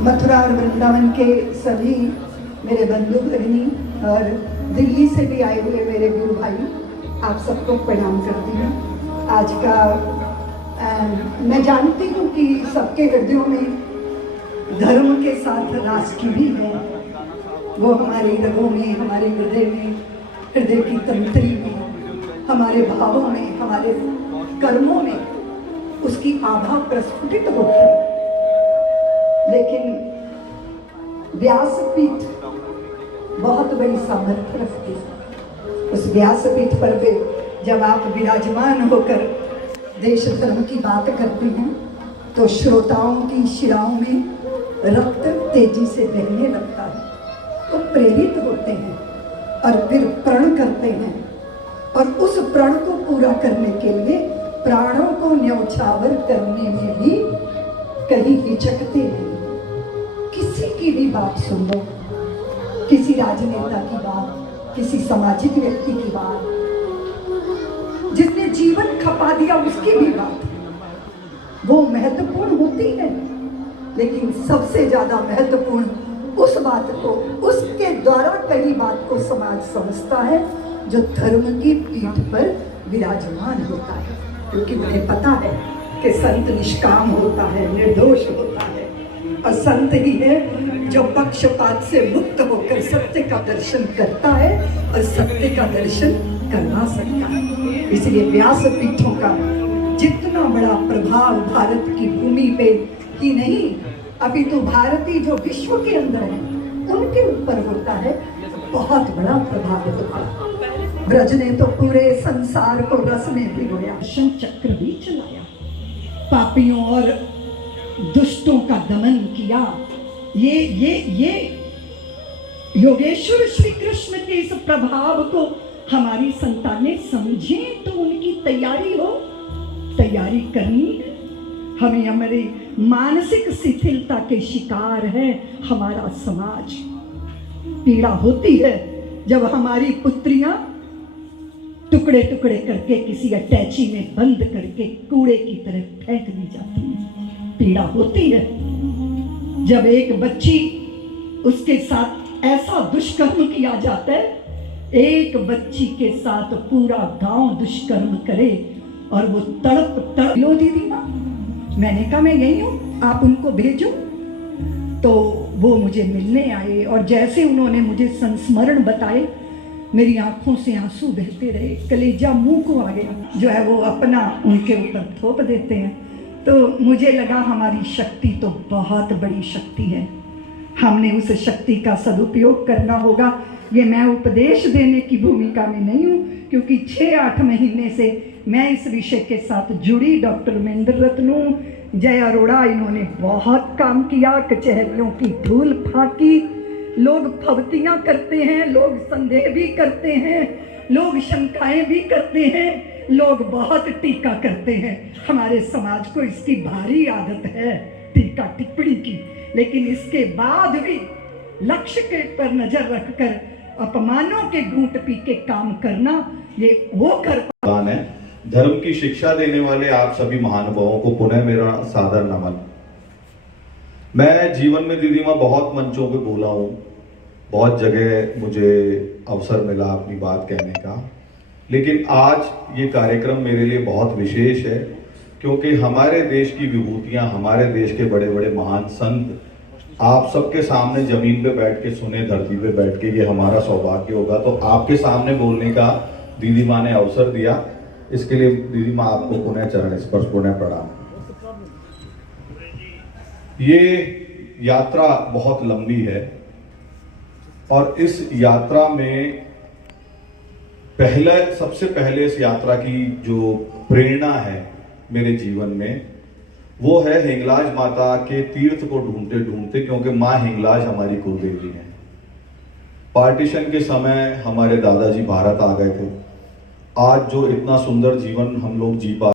मथुरा और वृंदावन के सभी मेरे बंधु भगिनी और दिल्ली से भी आए हुए मेरे गुरु भाई, आप सबको प्रणाम करती हूँ। आज का मैं जानती हूँ कि सबके हृदयों में धर्म के साथ राष्ट्र भी है। वो हमारे रगों में, हमारे हृदय में, हृदय की तंत्री में, हमारे भावों में, हमारे कर्मों में उसकी आभा प्रस्फुटित होती है। लेकिन व्यासपीठ बहुत बड़ी सामर्थ्य रखती है। उस व्यासपीठ पर भी जब आप विराजमान होकर देश धर्म की बात करते हैं तो श्रोताओं की शिराओं में रक्त तेजी से बहने लगता है। वो प्रेरित होते हैं और फिर प्रण करते हैं, और उस प्रण को पूरा करने के लिए प्राणों को न्यौछावर करने में भी कहीं हिचकते नहीं। किसी की भी बात सुन लो, किसी राजनेता की बात, किसी सामाजिक व्यक्ति की बात, जिसने जीवन खपा दिया उसकी भी बात, वो महत्वपूर्ण होती है। लेकिन सबसे ज्यादा महत्वपूर्ण उस बात को, उसके द्वारा कही बात को समाज समझता है जो धर्म की पीठ पर विराजमान होता है। क्योंकि उन्हें पता है कि संत निष्काम होता है, निर्दोष होता है, और संत ही है जो पक्षपात से मुक्त होकर सत्य का दर्शन करता है और सत्य का दर्शन करवा सकता है। इसलिए व्यासपीठों का जितना बड़ा प्रभाव भारत की भूमि पे ही नहीं, अभी तो भारतीय जो विश्व के अंदर है उनके ऊपर होता है, बहुत बड़ा प्रभाव होता है। ब्रज ने तो पूरे संसार को रस में भिगोया, दर्शन चक्र भी चलाया, पापियों और दुष्टों का दमन किया। ये योगेश्वर श्री कृष्ण के इस प्रभाव को हमारी संतानें समझें तो उनकी तैयारी करनी है। हमें हमारी मानसिक शिथिलता के शिकार है हमारा समाज। पीड़ा होती है जब हमारी पुत्रियां टुकड़े टुकड़े करके किसी अटैची में बंद करके कूड़े की तरह फेंक दी जाती है। पीड़ा होती है जब एक बच्ची, उसके साथ ऐसा दुष्कर्म किया जाता है, एक बच्ची के साथ पूरा गांव दुष्कर्म करे और वो तड़प लो दीदी माँ, मैंने कहा मैं यही हूँ, आप उनको भेजो। तो वो मुझे मिलने आए और जैसे उन्होंने मुझे संस्मरण बताए, मेरी आंखों से आंसू बहते रहे, कलेजा मुंह को आ गया। जो है वो अपना उनके ऊपर थोप देते हैं। तो मुझे लगा हमारी शक्ति तो बहुत बड़ी शक्ति है, हमने उस शक्ति का सदुपयोग करना होगा। ये मैं उपदेश देने की भूमिका में नहीं हूँ, क्योंकि 6-8 महीने से मैं इस विषय के साथ जुड़ी। डॉक्टर महेंद्र रत्नू, जय अरोड़ा, इन्होंने बहुत काम किया, कचहरियों की धूल फाकी। लोग फवतियाँ करते हैं, लोग संदेह भी करते हैं, लोग शंकाएं भी करते हैं, लोग बहुत टीका करते हैं। हमारे समाज को इसकी भारी आदत है टीका टिप्पणी की, लेकिन इसके बाद भी लक्ष्य के पर नजर रखकर अपमानों के घूंट पी के काम करना, ये वो कर है। धर्म की शिक्षा देने वाले आप सभी महानुभावों को पुनः मेरा सादर नमन। मैं जीवन में दीदी माँ बहुत मंचों पे बोला हूँ, बहुत जगह मुझे अवसर मिला अपनी बात कहने का, लेकिन आज ये कार्यक्रम मेरे लिए बहुत विशेष है, क्योंकि हमारे देश की विभूतियाँ, हमारे देश के बड़े बड़े महान संत आप सबके सामने जमीन पे बैठ के सुने, धरती पे बैठ के, ये हमारा सौभाग्य होगा। तो आपके सामने बोलने का दीदी माँ ने अवसर दिया, इसके लिए दीदी माँ आपको पुनः चरण स्पर्श, पुनः प्रणाम। ये यात्रा बहुत लंबी है और इस यात्रा में सबसे पहले इस यात्रा की जो प्रेरणा है मेरे जीवन में, वो है हिंगलाज माता के तीर्थ को ढूंढते ढूंढते, क्योंकि माँ हिंगलाज हमारी कुलदेवी है। पार्टीशन के समय हमारे दादाजी भारत आ गए थे। आज जो इतना सुंदर जीवन हम लोग जी पा